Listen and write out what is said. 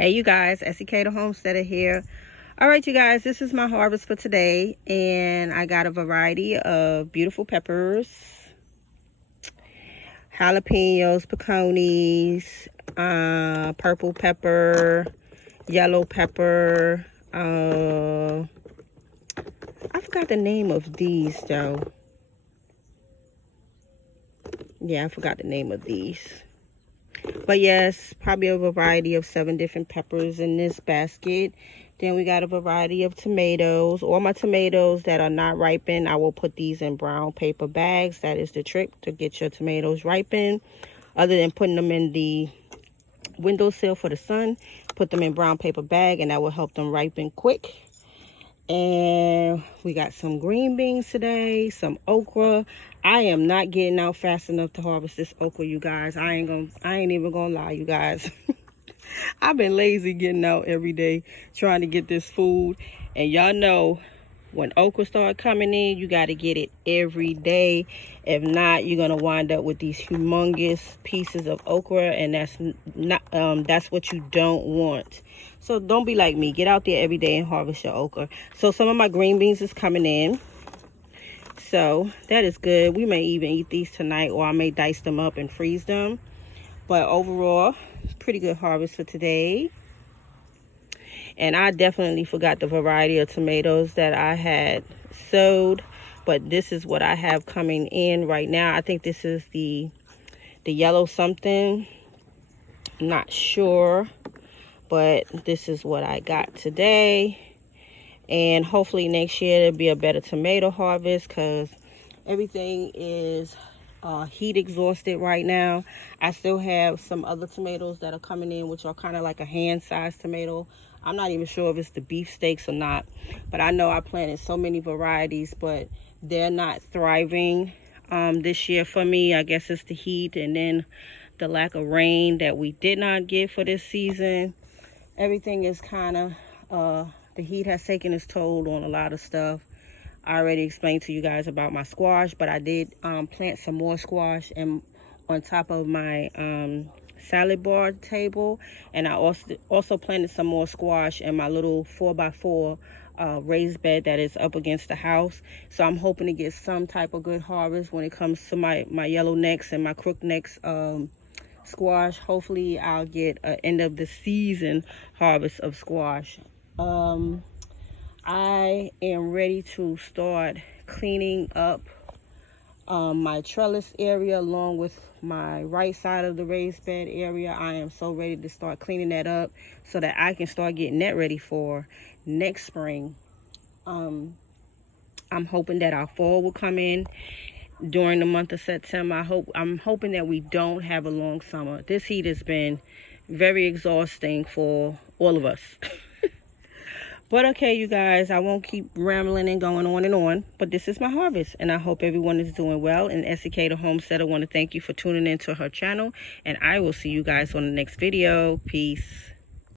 Hey you guys, SK the Homesteader here. Alright you guys, this is my harvest for today, and I got a variety of beautiful peppers, jalapenos, peconis, purple pepper, yellow pepper. I forgot the name of these though. Yeah, I forgot the name of these. But yes, probably a variety of 7 different peppers in this basket. Then we got a variety of tomatoes. All my tomatoes that are not ripened, I will put these in brown paper bags. That is the trick to get your tomatoes ripened. Other than putting them in the windowsill for the sun, put them in brown paper bag and that will help them ripen quick. And we got some green beans today, some okra. I am not getting out fast enough to harvest this okra, you guys. I ain't even gonna lie, you guys. I've been lazy getting out every day trying to get this food. And y'all know when okra start coming in, you got to get it every day. If not, you're gonna wind up with these humongous pieces of okra, and that's what you don't want. So don't be like me. Get out there every day and harvest your okra. So some of my green beans is coming in. So that is good. We may even eat these tonight, or I may dice them up and freeze them. But overall, pretty good harvest for today. And I definitely forgot the variety of tomatoes that I had sowed. But this is what I have coming in right now. I think this is the yellow something. I'm not sure. But this is what I got today. And hopefully next year it'll be a better tomato harvest, because everything is heat exhausted right now. I still have some other tomatoes that are coming in, which are kind of like a hand-sized tomato. I'm not even sure if it's the beefsteaks or not. But I know I planted so many varieties, but they're not thriving this year for me. I guess it's the heat and then the lack of rain that we did not get for this season. Everything is kind of, the heat has taken its toll on a lot of stuff. I already explained to you guys about my squash, but I did plant some more squash and on top of my salad bar table. And I also planted some more squash in my little 4x4 raised bed that is up against the house. So I'm hoping to get some type of good harvest when it comes to my yellow necks and my crook necks squash. Hopefully I'll get an end of the season harvest of squash. I am ready to start cleaning up my trellis area along with my right side of the raised bed area. I am so ready to start cleaning that up so that I can start getting that ready for next spring. I'm hoping that our fall will come in during the month of September. I'm hoping that we don't have a long summer. This heat has been very exhausting for all of us. But okay, you guys, I won't keep rambling and going on and on. But this is my harvest, and I hope everyone is doing well. And SK the Homesteader want to thank you for tuning into her channel. And I will see you guys on the next video. Peace.